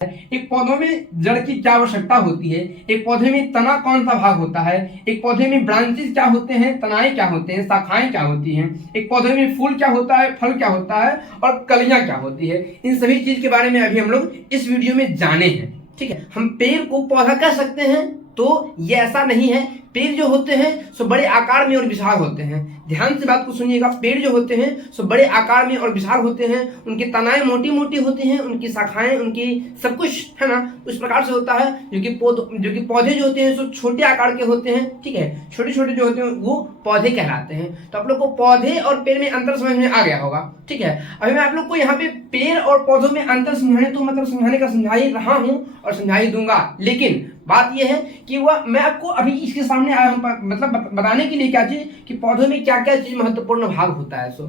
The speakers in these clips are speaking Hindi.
एक पौधों में जड़ की क्या आवश्यकता होती है, एक पौधे में तना कौन सा भाग होता है, एक पौधे में ब्रांचेस क्या होते हैं, तनाएं क्या होते हैं, शाखाएं क्या होती हैं, एक पौधे में फूल क्या होता है, फल क्या होता है और कलियां क्या होती है। इन सभी चीज के बारे में अभी हम लोग इस वीडियो में जाने हैं। ठीक है, हम पेड़ को पौधा कह सकते हैं तो ये ऐसा नहीं है। पेड़ जो होते हैं सो बड़े आकार में और विशाल होते हैं। ध्यान से बात को सुनिएगा, पेड़ जो होते हैं सो बड़े आकार में और विशाल होते हैं, उनकी तनाएं मोटी मोटी होती हैं, उनकी शाखाएं, उनकी सब कुछ है ना उस प्रकार से होता है। जो कि पौधे जो होते हैं सो छोटे आकार के होते हैं। ठीक है, छोटे छोटे जो होते हैं वो पौधे कहलाते हैं। तो आप लोग को पौधे और पेड़ में अंतर समझ में आ गया होगा। ठीक है, अभी मैं आप लोग को यहाँ पे पेड़ और पौधों में अंतर समझाने का समझा ही रहा हूँ और समझा ही दूंगा। लेकिन बात यह है कि वह मैं आपको अभी इसके सामने आया हूं मतलब बताने के लिए क्या चीज कि पौधों में क्या क्या चीज महत्वपूर्ण भाग होता है। सो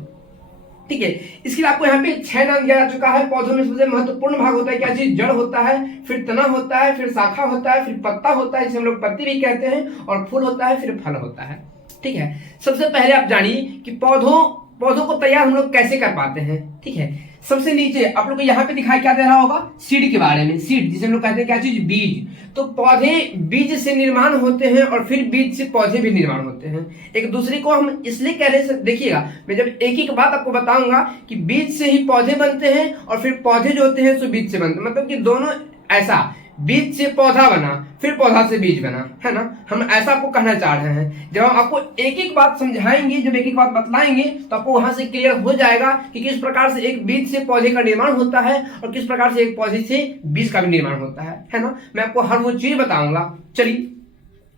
ठीक है, इसके लिए आपको यहाँ पे 6 नाम दिया जा चुका है। पौधों में सबसे महत्वपूर्ण भाग होता है क्या चीज, जड़ होता है, फिर तना होता है, फिर शाखा होता है, फिर पत्ता होता है जिसे हम लोग पत्ती भी कहते हैं, और फूल होता है, फिर फल होता है। ठीक है, सबसे पहले आप जानिए कि पौधों को तैयार हम लोग कैसे कर पाते हैं। ठीक है, सबसे नीचे आप लोग को यहाँ पे दिखाई क्या दे रहा होगा, सीड के बारे में। सीड जिसे हम लोग कहते हैं क्या चीज, बीज। तो पौधे बीज से निर्माण होते हैं और फिर बीज से पौधे भी निर्माण होते हैं। एक दूसरे को हम इसलिए कह रहे हैं, देखिएगा मैं जब एक एक बात आपको बताऊंगा कि बीज से ही पौधे बनते हैं और फिर पौधे जो होते हैं सो बीज से बनते हैं, मतलब कि दोनों ऐसा, बीज से पौधा बना फिर पौधा से बीज बना, है ना। हम ऐसा आपको कहना चाह रहे हैं। जब हम आपको एक एक बात समझाएंगे, जब एक एक बात बतलाएंगे तो आपको वहां से क्लियर हो जाएगा कि किस प्रकार से एक बीज से पौधे का निर्माण होता है और किस प्रकार से एक पौधे से बीज का भी निर्माण होता है ना। मैं आपको हर वो चीज बताऊंगा। चलिए,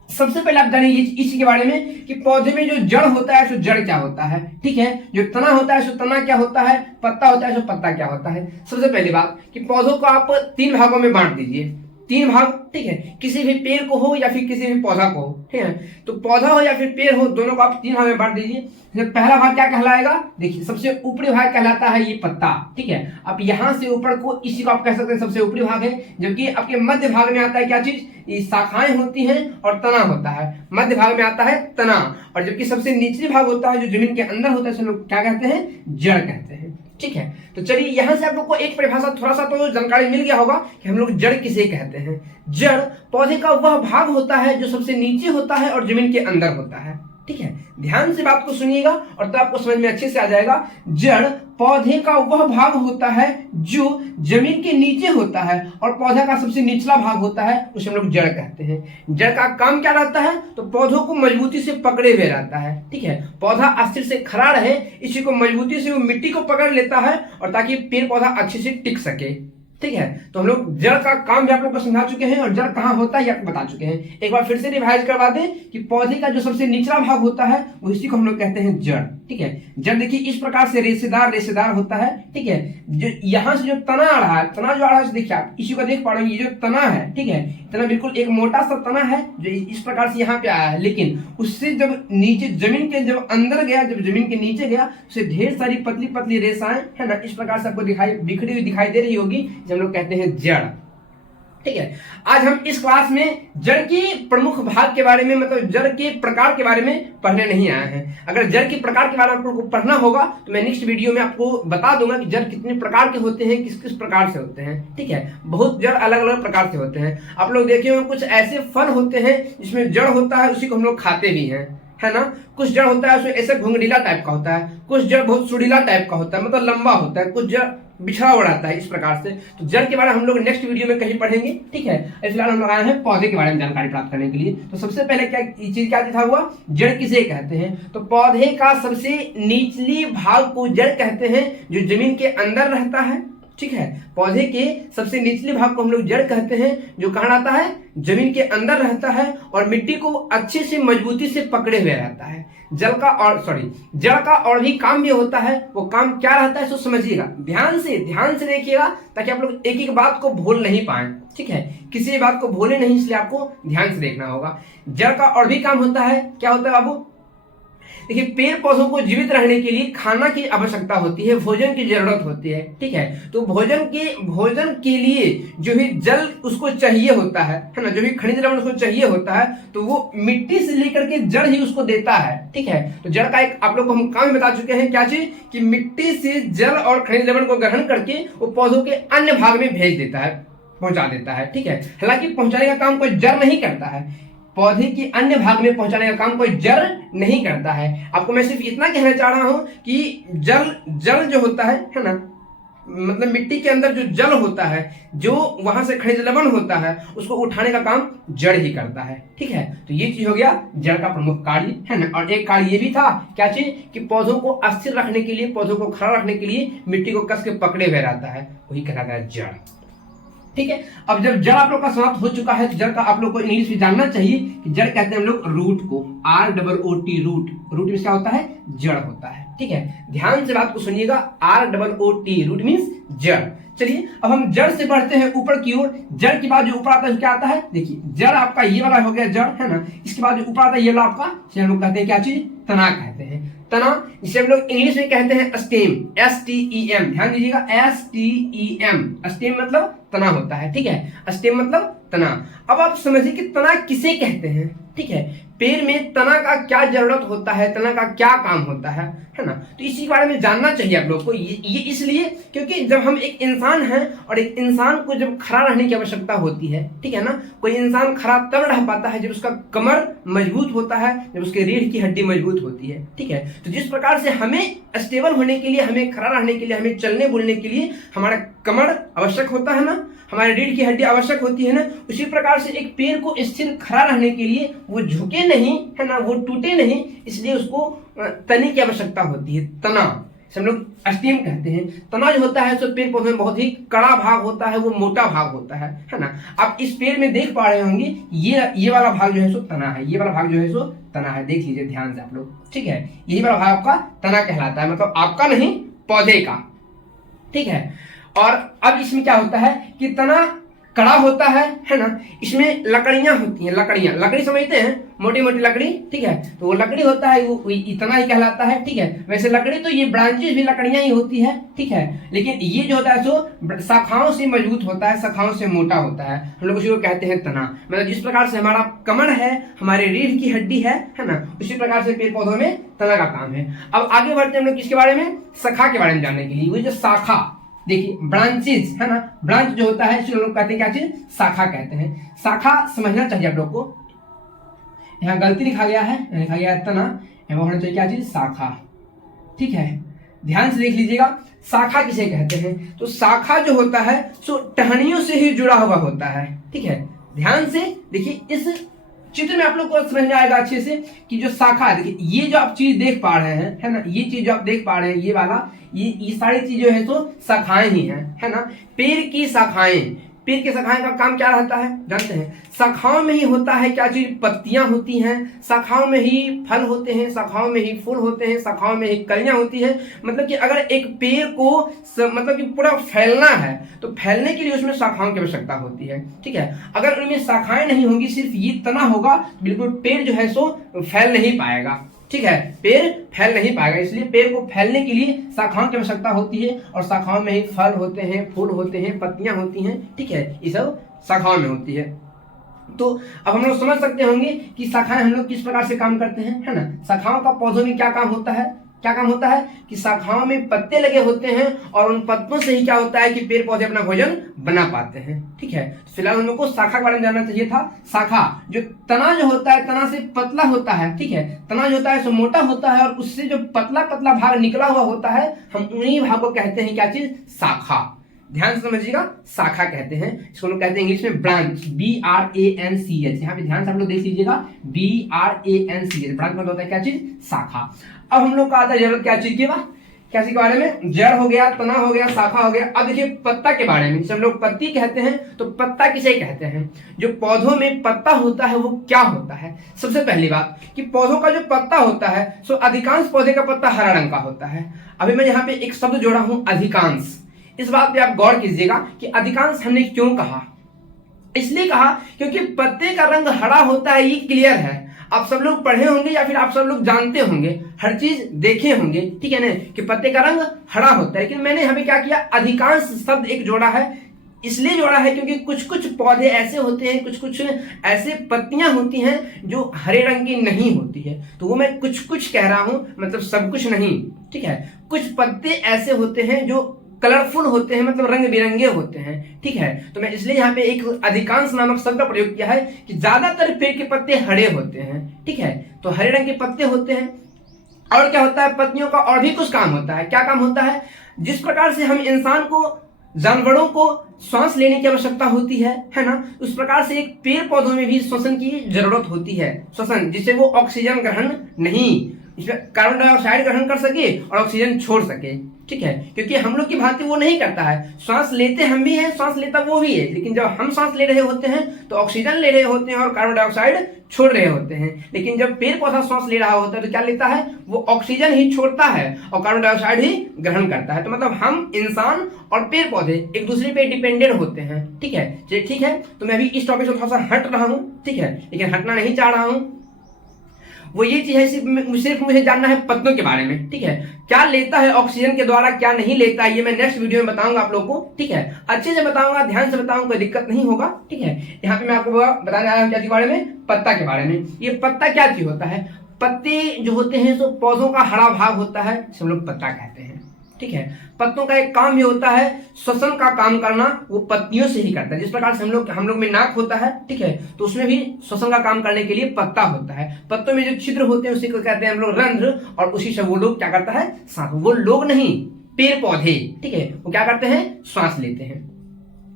सबसे पहले आप जानिए इसी के बारे में कि पौधे में जो जड़ होता है सो जड़ क्या होता है। ठीक है, जो तना होता है सो तना क्या होता है, पत्ता होता है सो पत्ता क्या होता है। सबसे पहली बात कि पौधों को आप 3 भागों में बांट दीजिए, 3 भाग। ठीक है, किसी भी पेड़ को हो या फिर किसी भी पौधा को हो, ठीक है, तो पौधा हो या फिर पेड़ हो, दोनों को आप 3 भाग में बांट दीजिए। पहला भाग क्या कहलाएगा, देखिए सबसे ऊपरी भाग कहलाता है ये पत्ता। ठीक है, आप यहां से ऊपर को इसी को आप कह सकते हैं सबसे ऊपरी भाग है। जबकि आपके मध्य भाग में आता है क्या चीज, ये शाखाएं होती हैं और तना होता है। मध्य भाग में आता है तना, और जबकि सबसे निचले भाग होता है जो जमीन के अंदर होता है, लोग क्या कहते हैं, जड़ कहते हैं। ठीक है, तो चलिए यहां से आप लोग को एक परिभाषा थोड़ा सा तो जानकारी मिल गया होगा कि हम लोग जड़ किसे कहते हैं। जड़ पौधे का वह भाग होता है जो सबसे नीचे होता है और जमीन के अंदर होता है। ठीक है, ध्यान से बात को सुनिएगा और तो आपको समझ में अच्छे से आ जाएगा। जड़ पौधे का वह भाग होता है जो जमीन के नीचे होता है और पौधा का सबसे निचला भाग होता है, उसे हम लोग जड़ कहते हैं। जड़ का काम क्या रहता है, तो पौधों को मजबूती से पकड़े हुए रहता है। ठीक है, पौधा अस्थिर से खड़ा रहे, इसी को मजबूती से वो मिट्टी को पकड़ लेता है और ताकि पेड़ पौधा अच्छे से टिक सके। ठीक है, तो हम लोग जड़ का काम भी आप लोग को समझा चुके हैं और जड़ कहाँ होता है ये आपको बता चुके हैं। एक बार फिर से रिवाइज करवा दें कि पौधे का जो सबसे निचला भाग होता है वो इसी को हम लोग कहते हैं जड़। ठीक है, जड़ देखिए इस प्रकार से रेशेदार होता है। ठीक है, जो यहाँ से जो तना आ रहा है, तना जो आ रहा है देखिए आप इसी को देख पा रहे हैं, ये जो तना है, ठीक है, तना बिल्कुल एक मोटा सा तना है जो इस प्रकार से यहाँ पे आया है। लेकिन उससे जब नीचे जमीन के जब अंदर गया, जब जमीन के नीचे गया, उससे ढेर सारी पतली पतली रेशाएं, है ना, इस प्रकार से आपको बिखरी हुई दिखाई दे रही होगी, हम लोग कहते हैं जड़। ठीक है, आज हम इस क्लास में जड़ की प्रमुख भाग के बारे में, मतलब जड़ के प्रकार के बारे में पढ़ने नहीं आए हैं। अगर जड़ के प्रकार के बारे में आपको पढ़ना होगा तो मैं नेक्स्ट वीडियो में आपको बता दूंगा कि जड़ कितने प्रकार के होते हैं, किस किस प्रकार से होते हैं। ठीक है, बहुत जड़ अलग अलग प्रकार से होते हैं। आप लोग देखे होंगे कुछ ऐसे फल होते हैं जिसमें जड़ होता है, उसी को हम लोग खाते भी हैं, है ना। कुछ जड़ होता है उसमें ऐसे घुंगडीला टाइप का होता है, कुछ जड़ बहुत सुडीला टाइप का होता है, मतलब लंबा होता है, कुछ जड़ बिछड़ा हुआ रहता है, इस प्रकार से। तो जड़ के बारे में हम लोग नेक्स्ट वीडियो में कहीं पढ़ेंगे। ठीक है, फिलहाल हम लोग आए हैं पौधे के बारे में जानकारी प्राप्त करने के लिए। तो सबसे पहले क्या दिखा हुआ, जड़ किसे कहते हैं, तो पौधे का सबसे निचली भाग को जड़ कहते हैं जो जमीन के अंदर रहता है। ठीक है, पौधे के सबसे निचले भाग को हम लोग जड़ कहते हैं जो कहाँ रहता है, जमीन के अंदर रहता है और मिट्टी को अच्छे से मजबूती से पकड़े हुए रहता है। जड़ का और भी काम भी होता है। वो काम क्या रहता है सो समझिएगा, ध्यान से देखिएगा ताकि आप लोग एक एक बात को भूल नहीं पाए। ठीक है, किसी भी बात को भूले नहीं, इसलिए आपको ध्यान से देखना होगा। जड़ का और भी काम होता है, क्या होता है बाबू, देखिए पेड़ पौधों को जीवित रहने के लिए खाना की आवश्यकता होती है, भोजन की जरूरत होती है। ठीक है, तो भोजन के लिए जो भी जल उसको चाहिए होता है ना, जो भी खनिज लवण उसको चाहिए होता है, तो वो मिट्टी से लेकर के जड़ ही उसको देता है। ठीक है, तो जड़ का एक आप लोग को हम काम बता चुके हैं, क्या चीज, कि मिट्टी से जल और खनिज लवण को ग्रहण करके वो पौधों के अन्य भाग में भेज देता है। पहुंचा देता है, ठीक है। हालांकि पहुंचाने का काम कोई जड़ नहीं करता है, पौधे के अन्य भाग में पहुंचाने का काम कोई जड़ नहीं करता है। आपको मैं सिर्फ इतना कहना चाह रहा हूं कि जल जो होता है ना, मतलब मिट्टी के अंदर जो जल होता है, जो वहां से खनिज लवण होता है, उसको उठाने का काम जड़ ही करता है, ठीक है। तो ये चीज हो गया जड़ का प्रमुख कार्य, है ना। और एक कार्य ये भी था, क्या चीज, कि पौधों को अस्थिर रखने के लिए, पौधों को खड़ा रखने के लिए मिट्टी को कस के पकड़े हुए रहता है, वही कहलाता है जड़, ठीक है। अब जब जड़ आप लोग का समाप्त हो चुका है, तो जड़ का आप लोग को इंग्लिश में जानना चाहिए कि जड़ कहते हैं हम लोग रूट को, ROOT, रूट में क्या होता है, जड़ होता है, ठीक है। ध्यान से बात को सुनिएगा, ROOT, रूट मीन्स जड़। चलिए अब हम जड़ से बढ़ते हैं ऊपर की ओर। जड़ के बाद जो ऊपर आता है क्या आता है, देखिए जड़ आपका ये वाला हो गया जड़, है ना। इसके बाद जो ऊपर आता है ये वाला आपका, हम लोग कहते हैं क्या चीज, तना कहते हैं, तना, जिसे हम लोग इंग्लिश में कहते हैं स्टेम, STEM, ध्यान दीजिएगा, STEM, स्टेम मतलब तना होता है, ठीक है। स्टेम मतलब तना। अब आप समझिए कि तना किसे कहते हैं, ठीक है। पेड़ में तना का क्या जरूरत होता है, तना का क्या काम होता है ना। तो इसी के बारे में जानना चाहिए आप लोग को। ये इसलिए क्योंकि जब हम एक इंसान हैं और एक इंसान को जब खड़ा रहने की आवश्यकता होती है, ठीक है ना। कोई इंसान खड़ा तब रह पाता है जब उसका कमर मजबूत होता है, जब उसके रीढ़ की हड्डी मजबूत होती है, ठीक है। तो जिस प्रकार से हमें स्टेबल होने के लिए, हमें खड़ा रहने के लिए, हमें चलने बोलने के लिए हमारा कमर आवश्यक होता है ना, हमारे रीढ़ की हड्डी आवश्यक होती है ना, उसी प्रकार से एक पेड़ को स्थिर खड़ा रहने के लिए वो झुके नहीं, है ना, वो टूटे नहीं, इसलिए उसको तने की आवश्यकता होती है, तना, हम लोग स्टेम कहते हैं। तना जो होता है सो पेड़ पौधे में बहुत ही कड़ा भाग होता है, वो मोटा भाग होता है ना। आप इस पेड़ में देख पा रहे होंगे, ये वाला भाग जो है सो तना है, ये वाला भाग जो है सो तना है, देख लीजिए ध्यान से आप लोग, ठीक है। यही वाला भाग आपका तना कहलाता है, मतलब आपका नहीं, पौधे का, ठीक है। और अब इसमें क्या होता है कि तना कड़ा होता है ना। इसमें लकड़ियां होती हैं, लकड़ी समझते हैं, मोटी मोटी लकड़ी, ठीक है। तो वो लकड़ी होता है, वो इतना ही कहलाता है, ठीक है। वैसे लकड़ी तो ये ब्रांचेस भी लकड़ियां ही होती है, ठीक है। लेकिन ये जो होता है सो शाखाओं से मजबूत होता है, शाखाओं से मोटा होता है, हम लोग उसी को कहते हैं तना। मतलब जिस प्रकार से हमारा कमर है, हमारे रीढ़ की हड्डी है ना, उसी प्रकार से पेड़ पौधों में तना का काम है। अब आगे बढ़ते हैं हम लोग किसके बारे में, शाखा के बारे में जानने के लिए। वही जो शाखा, देखिए ब्रांचेस, है ना, ब्रांच जो होता है इसको लोग कहते हैं क्या चीज, शाखा कहते हैं। शाखा समझना चाहिए आप लोग को, यहाँ गलती लिखा गया है, लिखा गया है तना, यहाँ होना चाहिए क्या चीज, शाखा, ठीक है। ध्यान से देख लीजिएगा, शाखा किसे कहते हैं, तो शाखा जो होता है सो टहनियों से ही जुड़ा हुआ होता है, ठीक है। ध्यान से देखिए, इस चित्र में आप लोग को समझ में आएगा अच्छे से कि जो शाखा है, देखिए ये जो आप चीज देख पा रहे हैं, है ना, ये चीज जो आप देख पा रहे हैं, ये वाला, ये सारी चीजें है तो शाखाएं ही हैं, है ना। पेड़ की शाखाएं, पेड़ की शाखाएं का काम क्या रहता है जानते हैं, शाखाओं में ही होता है क्या चीज, पत्तियां होती हैं, शाखाओं में ही फल होते हैं, शाखाओं में ही फूल होते हैं, शाखाओं में ही कलियां होती है। मतलब कि अगर एक पेड़ को मतलब कि पूरा फैलना है तो फैलने के लिए उसमें शाखाओं की आवश्यकता होती है, ठीक है। अगर उनमें शाखाएं नहीं होंगी, सिर्फ ये तना होगा, बिल्कुल पेड़ जो है सो फैल नहीं पाएगा, ठीक है, पेड़ फैल नहीं पाएगा। इसलिए पेड़ को फैलने के लिए शाखाओं की आवश्यकता होती है, और शाखाओं में ही फल होते हैं, फूल होते हैं, पत्तियां होती हैं, ठीक है, ये सब शाखाओं में होती है। तो अब हम लोग समझ सकते होंगे कि शाखाएं हम लोग किस प्रकार से काम करते हैं, है ना। शाखाओं का पौधों में क्या काम होता है, क्या काम होता है कि शाखाओं में पत्ते लगे होते हैं, और उन पत्तों से ही क्या होता है कि पेड़ पौधे अपना भोजन बना पाते हैं, ठीक है। तो फिलहाल हम लोग को शाखा के बारे में जानना चाहिए था। शाखा जो तना जो होता है, तना से पतला होता है, ठीक है, तना जो होता है सो मोटा होता है, और उससे जो पतला पतला भाग निकला हुआ होता है, हम उन्हीं भाग को कहते हैं क्या चीज, शाखा। ध्यान से समझिएगा, शाखा कहते हैं इसको, लोग कहते हैं इंग्लिश में ब्रांच, BRANCH। यहाँ पे ध्यान से हम लोग देख लीजिएगा, BRANCH, ब्रांच मतलब होता है क्या चीज, शाखा। अब हम लोग का आता है जरूरत क्या चीज की, क्या चीज के बारे में, जड़ हो गया, तना हो गया, शाखा हो गया। अब देखिए पत्ता के बारे में, जब हम लोग पत्ती कहते हैं तो पत्ता किसे कहते हैं, जो पौधों में पत्ता होता है वो क्या होता है। सबसे पहली बात कि पौधों का जो पत्ता होता है सो अधिकांश पौधे का पत्ता हरा रंग का होता है। अभी मैं यहाँ पे एक शब्द जोड़ा हूं, अधिकांश। इस बात पे आप गौर कीजिएगा कि अधिकांश हमने क्यों कहा, इसलिए कहा क्योंकि पत्ते का रंग हरा होता है, ये क्लियर है, आप सब लोग पढ़े होंगे या फिर आप सब लोग जानते होंगे, हर चीज देखे होंगे, ठीक है ना, कि पत्ते का रंग हरा होता है। लेकिन मैंने यहाँ पे क्या किया, अधिकांश शब्द एक जोड़ा है, इसलिए जोड़ा है क्योंकि कुछ कुछ पौधे ऐसे होते हैं, कुछ कुछ ऐसे पत्तियां होती हैं जो हरे रंग की नहीं होती है, तो वो मैं कुछ कुछ कह रहा हूं, मतलब सब कुछ नहीं, ठीक है। कुछ पत्ते ऐसे होते हैं जो कलरफुल होते हैं, मतलब रंग बिरंगे होते हैं। ठीक है, तो मैं इसलिए यहाँ पे एक अधिकांश नामक शब्द का प्रयोग किया है कि ज्यादातर पेड़ के पत्ते हरे होते हैं। ठीक है, तो हरे रंग के पत्ते होते हैं। और क्या होता है, पत्तियों का और भी कुछ काम होता है। क्या काम होता है, जिस प्रकार से हम इंसान को, जानवरों को सांस लेने की आवश्यकता होती है ना, उस प्रकार से एक पेड़ पौधों में भी श्वसन की जरूरत होती है। श्वसन, जिससे वो ऑक्सीजन ग्रहण नहीं, इसमें कार्बन डाइऑक्साइड ग्रहण कर सके और ऑक्सीजन छोड़ सके। ठीक है, क्योंकि हम लोग की भांति वो नहीं करता है। सांस लेते हम भी हैं, सांस लेता वो भी है, लेकिन जब हम सांस ले रहे होते हैं तो ऑक्सीजन ले रहे होते हैं और कार्बन डाइऑक्साइड छोड़ रहे होते हैं। लेकिन जब पेड़ पौधा सांस ले रहा होता है तो क्या लेता है, वो ऑक्सीजन ही छोड़ता है और कार्बन डाइऑक्साइड ही ग्रहण करता है। तो मतलब हम इंसान और पेड़ पौधे एक दूसरे पे डिपेंडेंट होते हैं। ठीक है, चलिए ठीक है, तो मैं अभी इस टॉपिक से थोड़ा सा हट रहा हूँ। ठीक है, लेकिन हटना नहीं चाह रहा हूँ। वो ये चीज है, सिर्फ मुझे जानना है पत्तों के बारे में। ठीक है, क्या लेता है ऑक्सीजन के द्वारा, क्या नहीं लेता है, ये मैं नेक्स्ट वीडियो में बताऊंगा आप लोगों को। ठीक है, अच्छे से बताऊंगा, ध्यान से बताऊंगा, कोई दिक्कत नहीं होगा। ठीक है, यहाँ पे मैं आपको बताने आया हूँ क्या चीज के बारे में, पत्ता के बारे में। ये पत्ता क्या चीज होता है, पत्ते जो होते हैं सो पौधों का हरा भाग होता है, जिसे हम लोग पत्ता कहते हैं। ठीक है, पत्तों का एक काम ये होता है, श्वसन का काम करना वो पत्तियों से ही करता है। जिस प्रकार से हम लोग में नाक होता है, ठीक है, तो उसमें भी श्वसन का काम करने के लिए पत्ता होता है। पत्तों में जो छिद्र होते हैं उसी को कहते हैं हम लोग रंध्र, और उसी से वो लोग क्या करता है, सांस, वो लोग नहीं, पेड़ पौधे, ठीक है, वो क्या करते हैं, श्वास लेते हैं।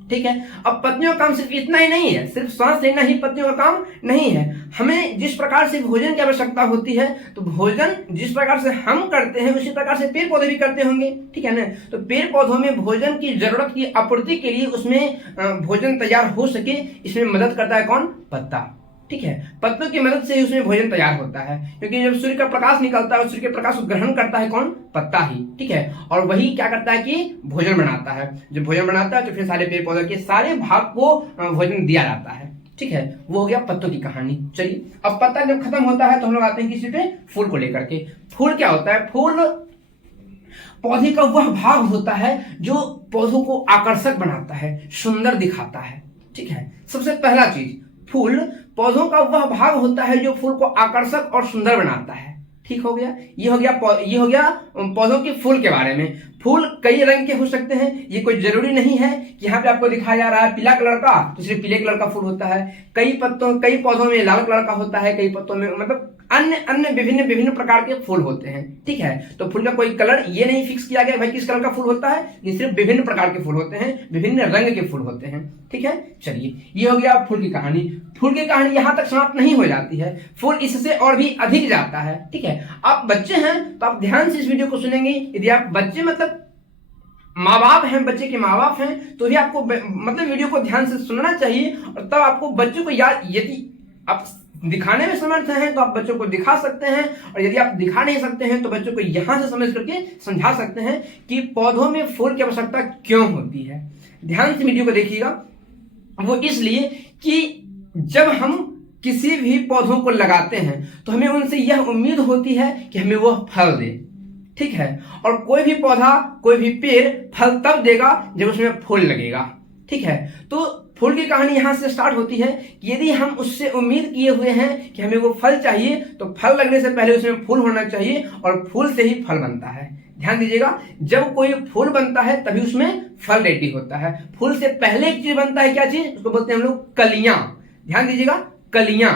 ठीक है, अब पत्तियों का काम सिर्फ इतना ही नहीं है, सिर्फ सांस लेना ही पत्तियों का काम नहीं है। हमें जिस प्रकार से भोजन की आवश्यकता होती है, तो भोजन जिस प्रकार से हम करते हैं उसी प्रकार से पेड़ पौधे भी करते होंगे। ठीक है ना, तो पेड़ पौधों में भोजन की जरूरत की आपूर्ति के लिए, उसमें भोजन तैयार हो सके, इसमें मदद करता है कौन, पत्ता। ठीक है, पत्तों की मदद से उसमें भोजन तैयार होता है, क्योंकि जब सूर्य का प्रकाश निकलता है, सूर्य के प्रकाश को ग्रहण करता है कौन, पत्ता ही। ठीक है, और वही क्या करता है कि भोजन बनाता है। जब भोजन बनाता है तो फिर सारे पेड़ पौधे के सारे भाग को भोजन दिया जाता है। ठीक है, वो हो गया पत्तों की कहानी। चलिए, अब पत्ता जब खत्म होता है तो हम लोग आते हैं किसी पे, फूल को लेकर के। फूल क्या होता है, फूल पौधे का वह भाग होता है जो पौधों को आकर्षक बनाता है, सुंदर दिखाता है। ठीक है, सबसे पहला चीज, फूल पौधों का वह भाग होता है जो फूल को आकर्षक और सुंदर बनाता है। ठीक हो गया, ये हो गया पौधों के फूल के बारे में। फूल कई रंग के हो सकते हैं, ये कोई जरूरी नहीं है कि यहाँ पे आपको दिखाया जा रहा है पीला कलर का तो सिर्फ पीले कलर का फूल होता है। कई पौधों में लाल कलर का होता है, कई पत्तों में मतलब अन्य विभिन्न प्रकार के फूल होते हैं। ठीक है, तो फूल का कोई कलर ये नहीं फिक्स किया गया भाई किस कलर का फूल होता है, ये सिर्फ विभिन्न प्रकार के फूल होते हैं, विभिन्न रंग के फूल होते हैं। ठीक है, चलिए, ये हो गया फूल की कहानी। फूल की कहानी यहाँ तक समाप्त नहीं हो जाती है, फूल इससे और भी अधिक जाता है। ठीक है, आप बच्चे हैं तो आप ध्यान से इस वीडियो को सुनेंगे। यदि आप बच्चे मतलब माँ बाप हैं, बच्चे के माँ बाप हैं, तो भी आपको मतलब वीडियो को ध्यान से सुनना चाहिए, और तब आपको बच्चों को याद, यदि आप दिखाने में समर्थ हैं तो आप बच्चों को दिखा सकते हैं, और यदि आप दिखा नहीं सकते हैं तो बच्चों को यहां से समझ करके समझा सकते हैं कि पौधों में फूल की आवश्यकता क्यों होती है। ध्यान से वीडियो को देखिएगा। वो इसलिए कि जब हम किसी भी पौधों को लगाते हैं तो हमें उनसे यह उम्मीद होती है कि हमें वह फल दे। ठीक है, और कोई भी पौधा, कोई भी पेड़ फल तब देगा जब उसमें फूल लगेगा। ठीक है, तो फूल की कहानी यहां से स्टार्ट होती है कि यदि हम उससे उम्मीद किए हुए हैं कि हमें वो फल चाहिए, तो फल लगने से पहले उसमें फूल होना चाहिए, और फूल से ही फल बनता है। ध्यान दीजिएगा, जब कोई फूल बनता है तभी उसमें फल रेडी होता है। फूल से पहले एक चीज बनता है, क्या चीज, उसको बोलते हैं हम लोग कलियां। ध्यान दीजिएगा, कलियां।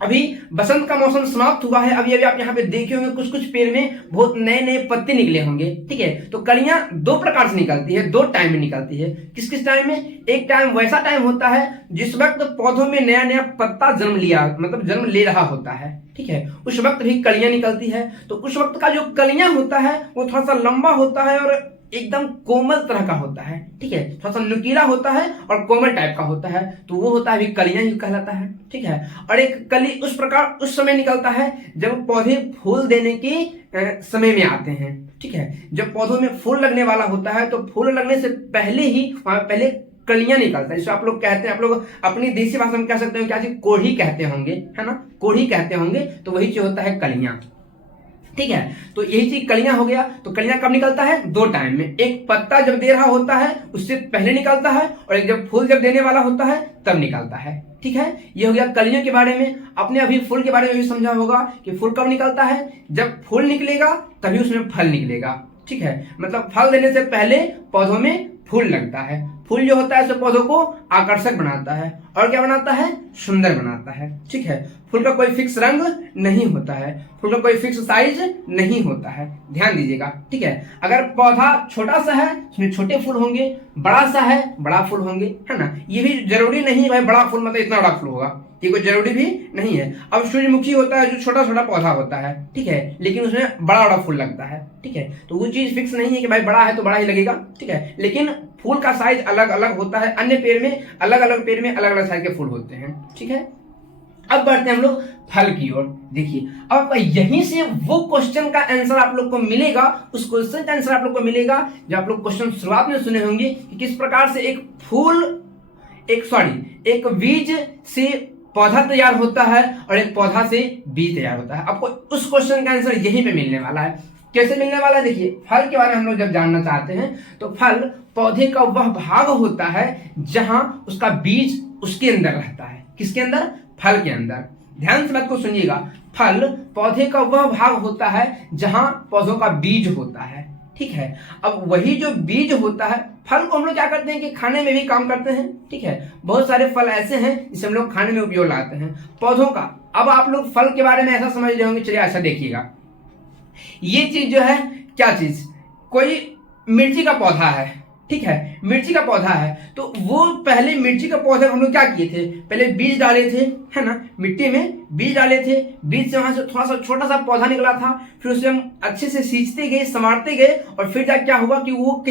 अभी बसंत का मौसम समाप्त हुआ है, अभी आप यहाँ पे देखे होंगे कुछ पेड़ में बहुत नए पत्ते निकले होंगे। ठीक है, तो कलियां दो प्रकार से निकलती है, दो टाइम में निकलती है। किस टाइम में, एक टाइम वैसा टाइम होता है जिस वक्त पौधों में नया पत्ता जन्म ले रहा होता है। ठीक है, उस वक्त भी कलियां निकलती है। तो उस वक्त का जो कलियां होता है वो थोड़ा सा लंबा होता है और एकदम कोमल तरह का होता है। ठीक है, थोड़ा सा नुकीला होता है और कोमल टाइप का होता है, तो वो होता है, भी कलियां ही कहलाता है। ठीक है, और एक कली उस समय निकलता है जब पौधे फूल देने के समय में आते हैं। ठीक है, जब पौधों में फूल लगने वाला होता है तो फूल लगने से पहले ही पहले कलियां निकलता है, जिसे आप लोग कहते हैं, आप लोग अपनी देसी भाषा में कह सकते हो क्या चीज, कोढ़ी कहते होंगे, है ना, कोढ़ी कहते होंगे, तो वही चीज होता है कलियां। ठीक है, तो यही चीज कलियां हो गया। तो कलियां कब निकलता है, दो टाइम में, एक पत्ता जब दे रहा होता है उससे पहले निकलता है, और एक जब फूल जब देने वाला होता है तब निकलता है। ठीक है, ये हो गया कलियों के बारे में। आपने अभी फूल के बारे में भी समझा होगा कि फूल कब निकलता है, जब फूल निकलेगा तभी उसमें फल निकलेगा। ठीक है, मतलब फल देने से पहले पौधों में फूल लगता है। फूल जो होता है सो पौधों को आकर्षक बनाता है और क्या बनाता है, सुंदर बनाता है। ठीक है, फूल का कोई फिक्स रंग नहीं होता है, फूल का कोई फिक्स साइज नहीं होता है, ध्यान दीजिएगा। ठीक है, अगर पौधा छोटा सा है उसमें छोटे फूल होंगे, बड़ा सा है बड़ा फूल होंगे, है ना। ये भी जरूरी नहीं भाई बड़ा फूल मतलब इतना बड़ा फूल होगा, ये कोई जरूरी भी नहीं है। अब सूर्यमुखी होता है जो छोटा छोटा पौधा होता है, ठीक है, लेकिन उसमें बड़ा बड़ा फूल लगता है। ठीक है, तो वो चीज फिक्स नहीं है कि भाई बड़ा है तो बड़ा ही लगेगा। ठीक है, लेकिन फूल का साइज अलग अलग होता है, अन्य पेड़ में अलग अलग साइज के फूल होते हैं। ठीक है, अब बढ़ते हैं हम लोग फल की ओर। देखिए, अब यहीं से वो क्वेश्चन का आंसर आप लोग को मिलेगा, उस क्वेश्चन का आंसर आप लोग को मिलेगा जो आप लोग क्वेश्चन शुरुआत में सुने होंगे कि किस प्रकार से एक बीज से पौधा तैयार होता है और एक पौधा से बीज तैयार होता है। आपको उस क्वेश्चन का आंसर यहीं पे मिलने वाला है। कैसे मिलने वाला है, देखिए, फल के बारे में हम लोग जब जानना चाहते हैं तो फल पौधे का वह भाग होता है जहां उसका बीज उसके अंदर रहता है। किसके अंदर, फल के अंदर। ध्यान से बात को सुनिएगा, फल पौधे का वह भाग होता है जहां पौधों का बीज होता है। ठीक है, अब वही जो बीज होता है, फल को हम लोग क्या करते हैं कि खाने में भी काम करते हैं। ठीक है, बहुत सारे फल ऐसे हैं जिसे हम लोग खाने में उपयोग लाते हैं। पौधों का, अब आप लोग फल के बारे में ऐसा समझ रहे होंगे, चलिए ऐसा देखिएगा, ये चीज जो है, क्या चीज, कोई मिर्ची का पौधा है। ठीक है, मिर्ची का पौधा है तो वो पहले मिर्ची का पौधा हम लोग क्या किए थे, पहले बीज डाले थे, है ना, मिट्टी में बीज डाले थे, बीज से वहां से थोड़ा सा छोटा सा पौधा निकला था, फिर उसे हम अच्छे से सींचते गए, संवारते गए और फिर जा क्या हुआ कि वो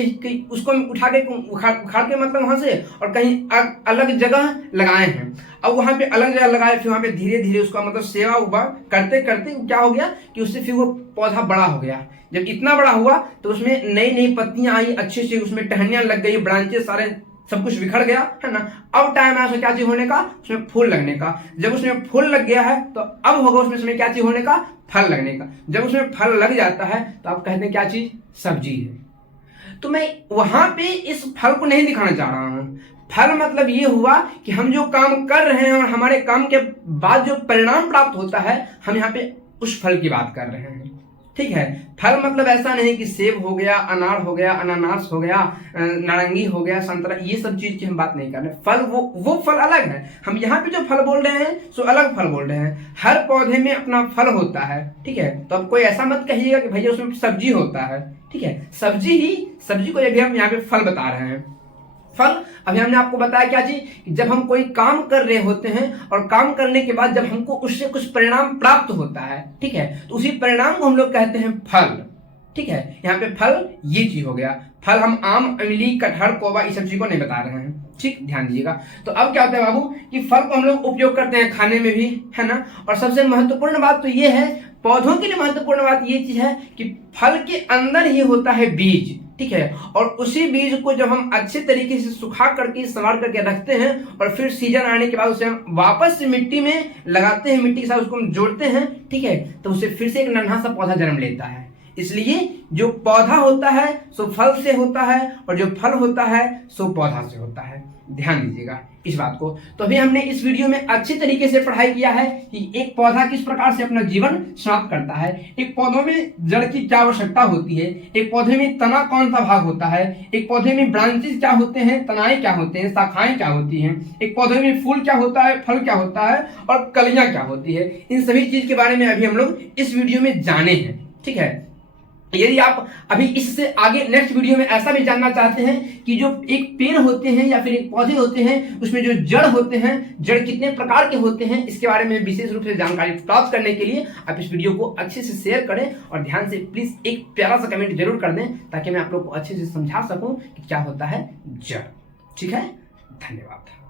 उसको उठा के उखाड़ के मतलब वहां से और कहीं अलग जगह लगाए हैं। अब वहां पे अलग जगह लगाए, फिर वहां पे धीरे धीरे उसका मतलब सेवा उबा करते करते क्या हो गया कि उससे फिर वो पौधा बड़ा हो गया। जब इतना बड़ा हुआ तो उसमें नई नई पत्तियां आई, अच्छे से उसमें टहनियां लग गई, ब्रांचेस सारे सब कुछ बिखर गया, है ना। अब टाइम आया क्या चीज होने का, उसमें फूल लगने का। जब उसमें फूल लग गया है तो अब होगा उसमें क्या चीज होने का, फल लगने का। जब उसमें फल लग जाता है तो आप कहते हैं क्या चीज, सब्जी है। तो मैं वहां पे इस फल को नहीं दिखाना चाह रहा हूं। फल मतलब ये हुआ कि हम जो काम कर रहे हैं और हमारे काम के बाद जो परिणाम प्राप्त होता है, हम यहाँ पे उस फल की बात कर रहे हैं। ठीक है, फल मतलब ऐसा नहीं कि सेब हो गया, अनार हो गया, अनानास हो गया, नारंगी हो गया, संतरा, ये सब चीज की हम बात नहीं कर रहे। फल वो फल अलग है। हम यहाँ पे जो फल बोल रहे हैं सो अलग फल बोल रहे हैं। हर पौधे में अपना फल होता है। ठीक है, तो अब कोई ऐसा मत कहिएगा कि भैया उसमें सब्जी होता है। ठीक है, सब्जी को अभी हम यहाँ पे फल बता रहे हैं। फल अभी हमने आपको बताया क्या चीज, जब हम कोई काम कर रहे होते हैं और काम करने के बाद जब हमको उससे कुछ परिणाम प्राप्त होता है, ठीक है, तो उसी परिणाम को हम लोग कहते हैं फल। ठीक है, यहाँ पे फल ये चीज हो गया। फल हम आम, इमली, कटहल, कोबा इस सब चीज को नहीं बता रहे हैं। ठीक, ध्यान दीजिएगा। तो अब क्या होता है बाबू कि फल को हम लोग उपयोग करते हैं खाने में भी, है ना। और सबसे महत्वपूर्ण बात तो ये है, पौधों के लिए महत्वपूर्ण बात ये चीज है कि फल के अंदर ही होता है बीज। ठीक है, और उसी बीज को जब हम अच्छे तरीके से सुखा करके संवार करके रखते हैं और फिर सीजन आने के बाद उसे हम वापस से मिट्टी में लगाते हैं, मिट्टी के साथ उसको हम जोड़ते हैं, ठीक है, तो उसे फिर से एक नन्हा सा पौधा जन्म लेता है। इसलिए जो पौधा होता है सो फल से होता है और जो फल होता है सो पौधा से होता है। ध्यान दीजिएगा इस बात को। तो अभी हमने इस वीडियो में अच्छी तरीके से पढ़ाई किया है कि एक पौधा किस प्रकार से अपना जीवन समाप्त करता है, एक पौधों में जड़ की क्या आवश्यकता होती है, एक पौधे में तना कौन सा भाग होता है, एक पौधे में ब्रांचेस क्या होते हैं, तनाएं क्या होते हैं, शाखाएं क्या होती हैं, एक पौधे में फूल क्या होता है, फल क्या होता है और कलियां क्या होती है। इन सभी चीज के बारे में अभी हम लोग इस वीडियो में जाने हैं। ठीक है, यदि आप अभी इससे आगे नेक्स्ट वीडियो में ऐसा भी जानना चाहते हैं कि जो एक पेड़ होते हैं या फिर एक पौधे होते हैं उसमें जो जड़ होते हैं, जड़ कितने प्रकार के होते हैं, इसके बारे में विशेष रूप से जानकारी प्राप्त करने के लिए आप इस वीडियो को अच्छे से शेयर करें और ध्यान से प्लीज एक प्यारा सा कमेंट जरूर कर दें ताकि मैं आप लोग को अच्छे से समझा सकूं कि क्या होता है जड़। ठीक है, धन्यवाद।